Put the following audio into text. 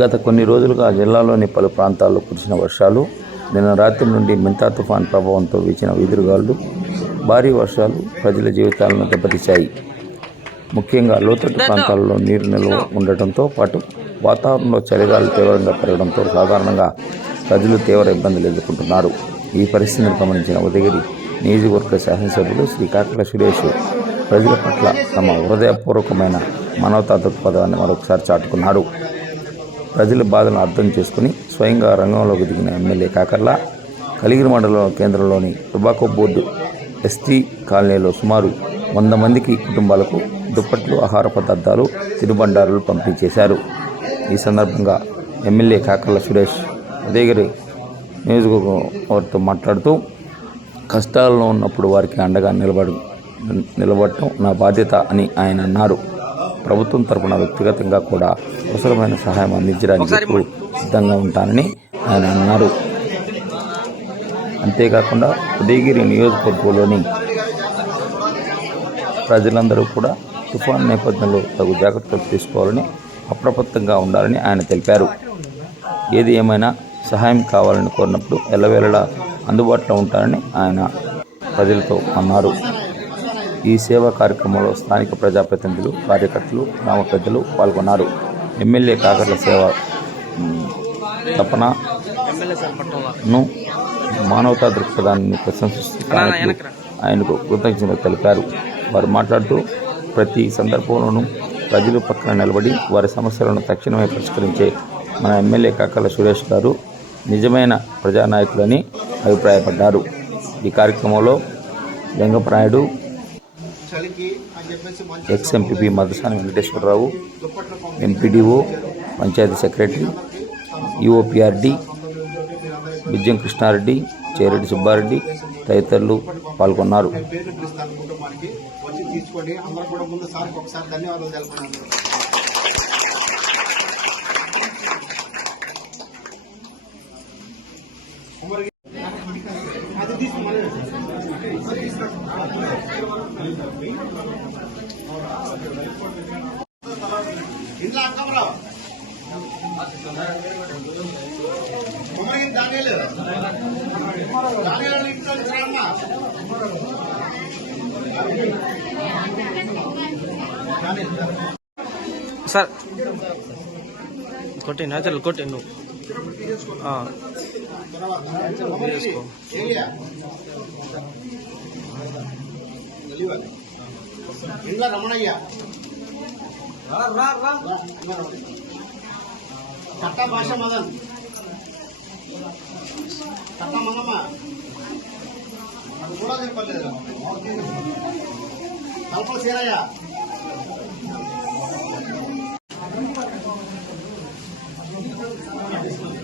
గత కొన్ని రోజులుగా జిల్లాలోని పలు ప్రాంతాల్లో కురిసిన వర్షాలు నిన్న రాత్రి నుండి మింతా తుఫాన్ ప్రభావంతో వీచిన ఎదురుగాలు భారీ వర్షాలు ప్రజల జీవితాలను దెబ్బతీశాయి. ముఖ్యంగా లోతట్టు ప్రాంతాల్లో నీరు నిల్వ ఉండటంతో పాటు వాతావరణంలో చలిగాలు తీవ్రంగా పెరగడంతో సాధారణంగా ప్రజలు తీవ్ర ఇబ్బందులు ఎదుర్కొంటున్నారు. ఈ పరిస్థితిని గమనించిన ఉదయగిరి నియోజకవర్గ శాసనసభ్యులు శ్రీ కాకల సురేష్ ప్రజల పట్ల తమ హృదయపూర్వకమైన మానవతా దృక్పథాన్ని మరొకసారి చాటుకున్నారు. ప్రజల బాధలను అర్థం చేసుకుని స్వయంగా రంగంలోకి దిగిన ఎమ్మెల్యే కాకర్ల కలిగిరి మండలం కేంద్రంలోని టొబాకో బోర్డు ఎస్టీ కాలనీలో సుమారు వంద మందికి కుటుంబాలకు దుప్పట్లు ఆహార పదార్థాలు తినుబండారులు పంపిణీ చేశారు ఈ సందర్భంగా ఎమ్మెల్యే కాకర్ల సురేష్ ఉదయగిరి నియోజకవర్గంతో మాట్లాడుతూ కష్టాల్లో ఉన్నప్పుడు వారికి అండగా నిలబడు నిలబడటం నా బాధ్యత అని ఆయన అన్నారు. ప్రభుత్వం తరపున వ్యక్తిగతంగా కూడా అవసరమైన సహాయం అందించడానికి ఎప్పుడూ సిద్ధంగా ఉంటానని ఆయన అన్నారు. అంతేకాకుండా ఉదయగిరి నియోజకవర్గంలోని ప్రజలందరూ కూడా తుఫాన్ నేపథ్యంలో తగు జాగ్రత్తలు తీసుకోవాలని అప్రమత్తంగా ఉండాలని ఆయన తెలిపారు. ఏది ఏమైనా సహాయం కావాలని కోరినప్పుడు ఎల్లవేళలా అందుబాటులో ఉంటారని ఆయన ప్రజలతో అన్నారు. ఈ సేవా కార్యక్రమంలో స్థానిక ప్రజాప్రతినిధులు కార్యకర్తలు గ్రామ పెద్దలు పాల్గొన్నారు. ఎమ్మెల్యే కాకర్ల సేవ తపనను మానవతా దృక్పథాన్ని ప్రశంసిస్తూ ఆయనకు కృతజ్ఞతలు తెలిపారు. వారు మాట్లాడుతూ ప్రతి సందర్భంలోనూ ప్రజలు పక్కన నిలబడి వారి సమస్యలను తక్షణమే పరిష్కరించే మన ఎమ్మెల్యే కాకల సురేష్ గారు నిజమైన ప్రజానాయకులని అభిప్రాయపడ్డారు. ఈ కార్యక్రమంలో Vengaprayudu ex MPP Madhusani Venkateswararao MPDO panchayat secretary EOPRD Bijjam Krishnareddy Chereddy Subbareddy తదితరులు పాల్గొన్నారు. పేర్లు పిలుస్తాను కుటుంబానికి వచ్చి తీసుకోండి. అందరూ కూడా ముందు సార్కి ఒకసారి ధన్యవాదాలు ఇంట్లో అక్కమరావు కుమ్మరి దానిలు దానిలు ఇంట్లో రామ్మా సార్ కొట్టి న్యాచురల్ కొట్టి నువ్వు ఆ, వేసుకో ఏలియా ఇంట్లో రమణయ్య కట్ట భాష మదన్ కట్ట మంగమ్మ అది కూడా చెప్పలేదు కల్ప సీరయ్య